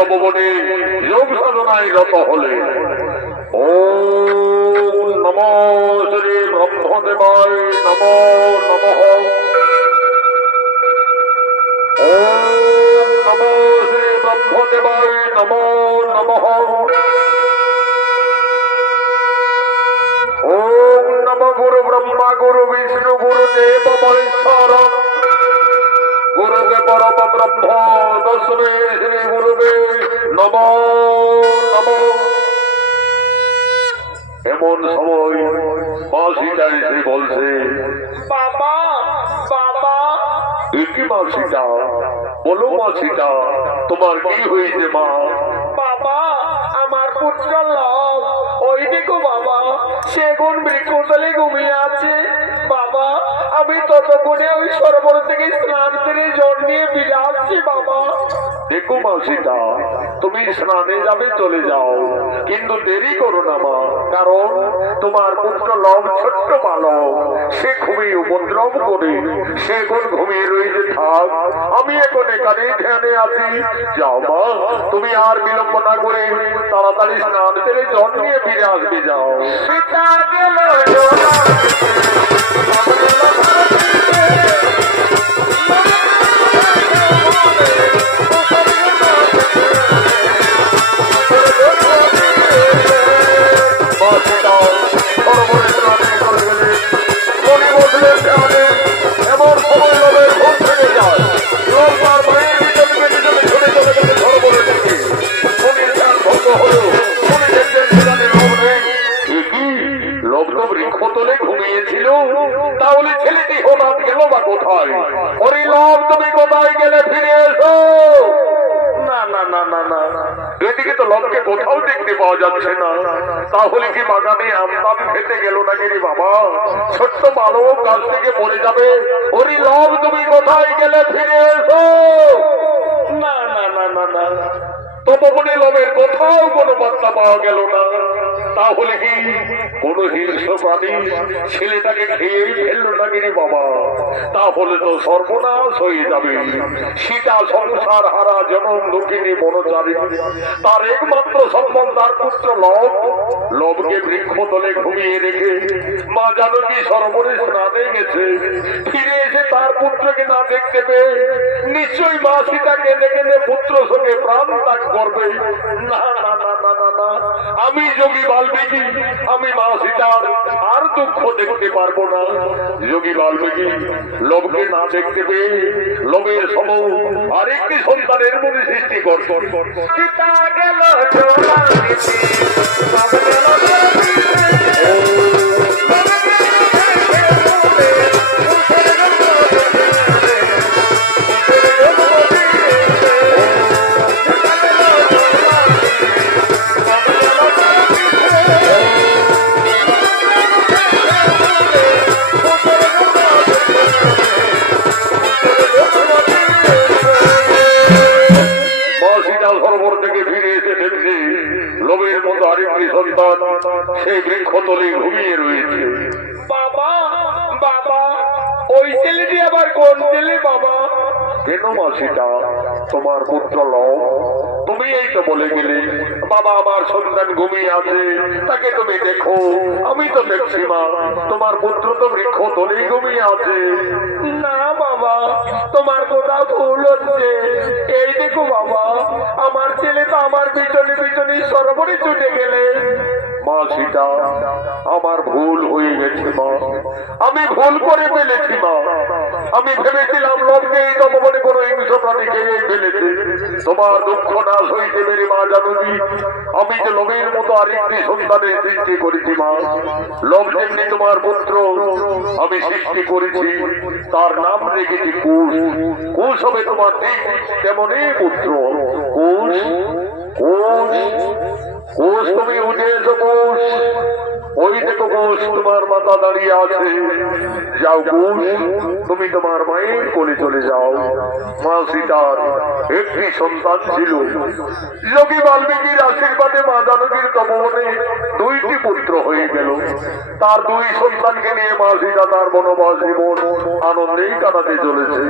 তপবনে যোগ সাধনায় রত হলে। ওম নমো শ্রী ব্রহ্মদেবায় নমো নমঃ। ওম নমো শ্রী ব্রহ্মদেবায় নমো নমঃ। ওম নমো গুরু ব্রহ্মা গুরু বিষ্ণু গুরু দেব মহেশ্বর গুরুবে পরম ব্রহ্ম তস্মৈ শ্রী গুরুবে নমো নমঃ। এমন সময় মা সীতা এসে বলছে, বাবা বাবা। কি মা সীতা? বলো মা সীতা, তোমার কি হয়েছে মা? বাবা আমার পুত্র লব ওই দেখো বাবা, সেগুন বৃক্ষতলে ঘুমিয়ে আছে। বাবা আমি ততক্ষণে ওই সরোবর থেকে স্নান করে জল নিয়ে ফিরে আসছি বাবা। দেখো মা সীতা, তুমি স্নানে যাবে চলে যাও, কিন্তু দেরি করো না মা, কারণ তোমার পুত্র লব ছোট্ট বালক, সে খুবই উপদ্রব করে, সে এখন ঘুমিয়ে রয়েছে। থাক, আমি এখন এখানে ধ্যানে আছি। যাও মা, তুমি আর বিলম্ব না করে তাড়াতাড়ি স্নান করে জল নিয়ে ফিরে আসবে। যাও। সীতা গেল এমন সময় লোকের ঘুম থেকে যায়, লোক তার মায়ের ভিতরে কেটে চলে চলে চলে গেলে সরোবরে দেখে শনির ধ্যান ভঙ্গ হলো। শনি দেখছেন সেখানে লোক নেই। লোক তো বৃক্ষতলে ঘুমিয়েছিল, তাহলে ছেলেটি হঠাৎ গেল বা কোথায়? ওরে লোক, তুমি কোথায় গেলে? ফিরে এসো। না না না না না, এদিকে তো লোককে কোথাও দেখতে পাওয়া যাচ্ছে না। তাহলে কি বাগানে আমদাম খেতে গেল নাকি রে বাবা? ছোট্ট বালক গাছ থেকে পড়ে যাবে। ওরে লোক, তুমি কোথায় গেলে? ফিরে এসো। না না না না না, তপবনে লোকের কোথাও কোনো বার্তা পাওয়া গেল না। তাহলে কি কোন হিংস্র প্রাণী ছেলেটাকে খেয়েই ফেললো নাকি রে বাবা? তাহলে তো সর্বনাশ হয়ে যাবে। সীতা সংসার হারা জনম দুঃখিনী বনচারী, তার একমাত্র সম্বল তার পুত্র লব। লবকে বৃক্ষতলে ঘুমিয়ে রেখে মা জানকী সরোবরে স্নানে গেছে। ফিরে এসে তার পুত্রকে না দেখতে পেয়ে নিশ্চয়ই মা সীতা কেঁদে কেঁদে পুত্র সঙ্গে প্রাণ ত্যাগ করবে। না না না না না না, আমি যোগী বাল্মীকি, আমি মা সীতার আর দুঃখ দেখতে পারবো না। যোগী বাল্মীকি লোভকে না দেখতে পেয়ে লোভের সম আরেকটি সন্তানের মনে সৃষ্টি করবেন। সীতা গেল লোভের মতো আরেকটি সন্তান সেই বৃক্ষতলে ঘুমিয়ে রয়েছে। বাবা বাবা, ওই ছেলেটি আবার কোন ছেলে বাবা? কেন মা সীতা, তোমার পুত্র লব, তুমি এই তো বলে গেলে বাবা আমার সন্তান ঘুমিয়ে আছে, তাকে তুমি দেখো। আমি তো দেখছি মা, তোমার পুত্র তো বৃক্ষতলেই ঘুমিয়ে আছে। না বাবা, তোমার কোথাও ভুল হচ্ছে। এই দেখো বাবা, আমার ছেলে তো আমার পিছনে পিছনে সরোবরে ছুটে গেলে। মা সীতা, আমার ভুল হয়ে গেছে মা, আমি ভুল করে ফেলেছি মা। আমি ভেবেছিলাম লোককে এই তপবনে কোনো হিংস্র প্রাণী খেয়ে ফেলেছে। তোমার দুঃখ নাশ হইতে মেরে মা জানকী, আমি যে লোভের মতো আরেকটি সন্তানের সৃষ্টি করেছি মা। লোভ যেমনি তোমার পুত্র আমি সৃষ্টি করেছি, তার নাম রেখেছি কুশ। কুশ হবে তোমার ঠিক তেমনই পুত্র। কুশ কুশ কুশ, তুমি উঠে এসো কুশ। ওই দেখো কুশ, তোমার মাতা দাঁড়িয়ে আছে। যাও কুশ, তুমি তোমার মায়ের কোলে চলে যাও। মা সীতার একটি সন্তান ছিল। যোগী বাল্মীকির আশীর্বাদে মা জানকীর তপবনে দুইটি পুত্র হয়ে গেল। তার দুই সন্তানকে নিয়ে মা সীতা তার বনবাস জীবন আনন্দেই কাটাতে চলেছে।